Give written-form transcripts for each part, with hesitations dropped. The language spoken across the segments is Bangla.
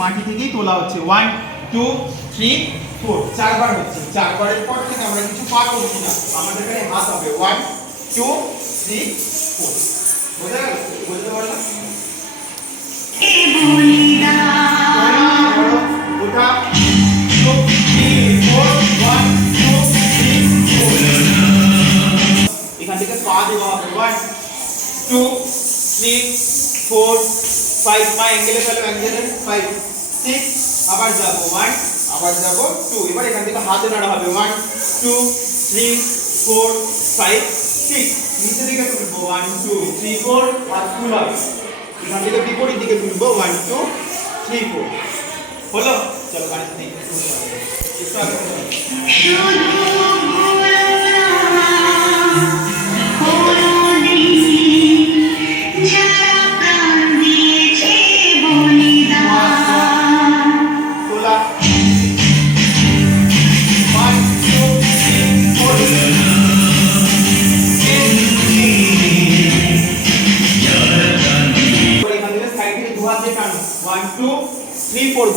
মাটি থেকেই তোলা হচ্ছে 1 2 3 4 চারবার হচ্ছে। চারবারের পর থেকে আমরা কিছু পা করছি না, আমাদের এখানে হাত হবে 1 2 3 4। বোঝা গেল? বুঝতে পারলাম? ওটা 2 3 4 1 2 3 4। এখান থেকে পা দেওয়া হবে 1 2 3 4 5। পা অ্যাঙ্গেলে ফেলো, অ্যাঙ্গেলে 5 6। আবার যাব 1, আবার যাব 2। এবার এখান থেকে হাতে নাড়া হবে 1 2 3 4 5 6। নিচে দিকে তুলবো 1 2 3 4 আর তুলব। এখান থেকে বিপরীত দিকে তুলবো 1 2 3 4। হলো? চলো গাড়ি দিকে তুলতে হবে। একটু আগে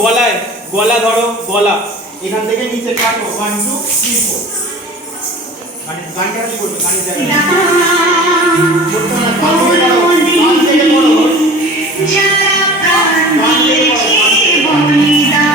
গলায়, গলা ধরো, গলা এখান থেকে নিচে কাটো 1 2 3 4। মানে গানটা কি করবে? গানের জায়গায় করতে না, কান থেকে বলো যারা প্রাণ দিয়েছে বলিদান।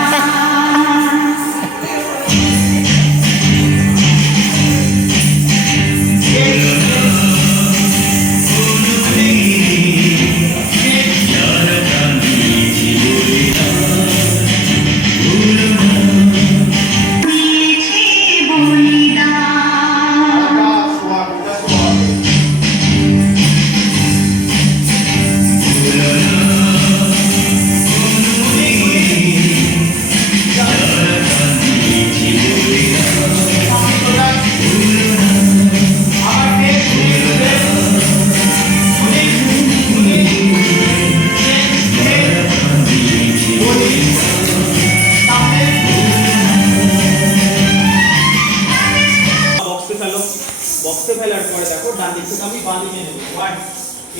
বক্সে ফেলার পরে দেখো ডান দিক থেকে আমি বাঁ দিকে নেব 1।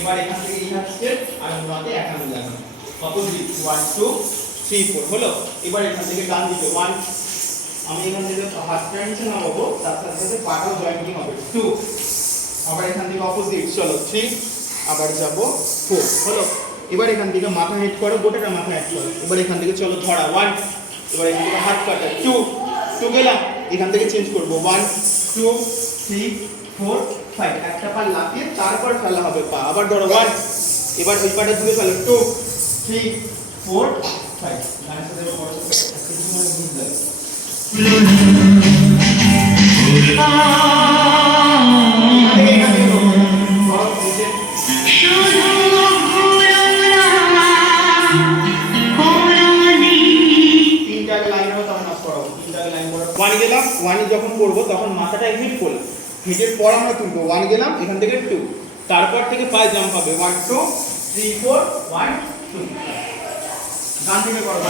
এবার এখান থেকে এই হাত স্টেপ আর বাঁতে একান্ন লাগাবো অপোজিট 1 2 3 4। হলো? এবার এখান থেকে ডান দিকে 1, আমি এখান থেকে হাতটা নিচে নামাবো, তার সাথে সাথে পাটাও জয়েন্টিং হবে 2। আবার এখান থেকে অপোজিট, চলো 3, আবার যাব 4। হলো? এবার এখান থেকে মাথা হেড করো, গোটাটা মাথা হেড করো। এবার এখান থেকে চলো ধরা 1, এবার এখান থেকে হাত কাটা 2 2 গেলাম। এখান থেকে চেঞ্জ করব 1 2 3 4 5। একটা পা লাফিয়ে তারপর ফেলা হবে পা, আবার ধরো 1, এবার ওই পাটা ধরে ফেলো 2 3 4 5। গানের সাথে বড় কিছু মনে মিস লাগে। গেলাম 1 যখন করবো তখন মাথাটা হিট করলাম, হিটের পর আমরা তুলবো 1 গেলাম, এখান থেকে 2, তারপর থেকে পায়ে জাম্প হবে 1 2 3 4 1 2। গান থেকে করবো।